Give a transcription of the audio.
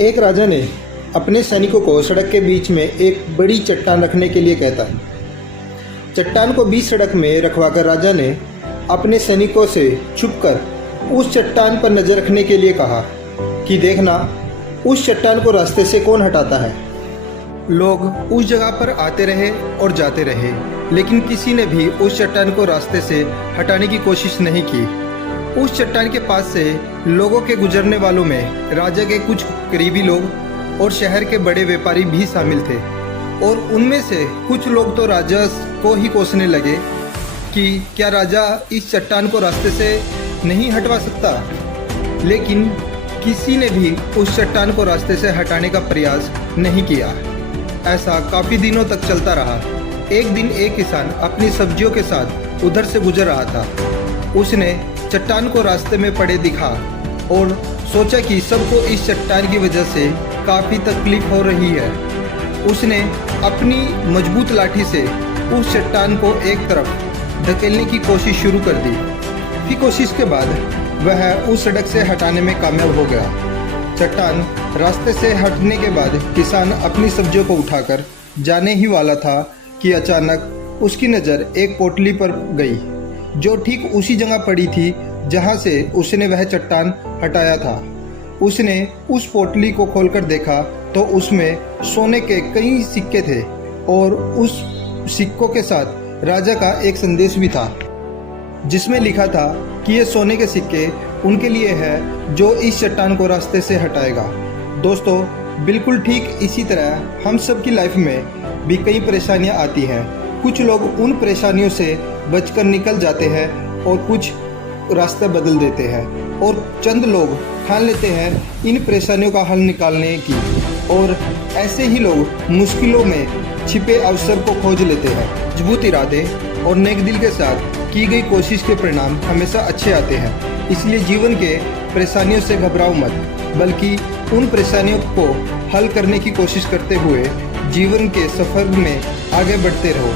एक राजा ने अपने सैनिकों को सड़क के बीच में एक बड़ी चट्टान रखने के लिए कहता है। चट्टान को बीच सड़क में रखवाकर राजा ने अपने सैनिकों से छुपकर उस चट्टान पर नजर रखने के लिए कहा कि देखना उस चट्टान को रास्ते से कौन हटाता है। लोग उस जगह पर आते रहे और जाते रहे, लेकिन किसी ने भी उस चट्टान को रास्ते से हटाने की कोशिश नहीं की। उस चट्टान के पास से लोगों के गुजरने वालों में राजा के कुछ करीबी लोग और शहर के बड़े व्यापारी भी शामिल थे, और उनमें से कुछ लोग तो राजा को ही कोसने लगे कि क्या राजा इस चट्टान को रास्ते से नहीं हटवा सकता। लेकिन किसी ने भी उस चट्टान को रास्ते से हटाने का प्रयास नहीं किया। ऐसा काफ़ी दिनों तक चलता रहा। एक दिन एक किसान अपनी सब्जियों के साथ उधर से गुजर रहा था। उसने चट्टान को रास्ते में पड़े दिखा और सोचा कि सबको इस चट्टान की वजह से काफ़ी तकलीफ हो रही है। उसने अपनी मजबूत लाठी से उस चट्टान को एक तरफ धकेलने की कोशिश शुरू कर दी। की कोशिश के बाद वह उस सड़क से हटाने में कामयाब हो गया। चट्टान रास्ते से हटने के बाद किसान अपनी सब्जियों को उठाकर जाने ही वाला था कि अचानक उसकी नज़र एक पोटली पर गई, जो ठीक उसी जगह पड़ी थी जहां से उसने वह चट्टान हटाया था। उसने उस पोटली को खोलकर देखा तो उसमें सोने के कई सिक्के थे, और उस सिक्कों के साथ राजा का एक संदेश भी था, जिसमें लिखा था कि ये सोने के सिक्के उनके लिए है जो इस चट्टान को रास्ते से हटाएगा। दोस्तों, बिल्कुल ठीक इसी तरह हम सब की लाइफ में भी कई परेशानियां आती हैं। कुछ लोग उन परेशानियों से बचकर निकल जाते हैं और कुछ रास्ते बदल देते हैं, और चंद लोग ठान लेते हैं इन परेशानियों का हल निकालने की, और ऐसे ही लोग मुश्किलों में छिपे अवसर को खोज लेते हैं। मजबूत इरादे और नेक दिल के साथ की गई कोशिश के परिणाम हमेशा अच्छे आते हैं। इसलिए जीवन के परेशानियों से घबराओ मत, बल्कि उन परेशानियों को हल करने की कोशिश करते हुए जीवन के सफ़र में आगे बढ़ते रहो।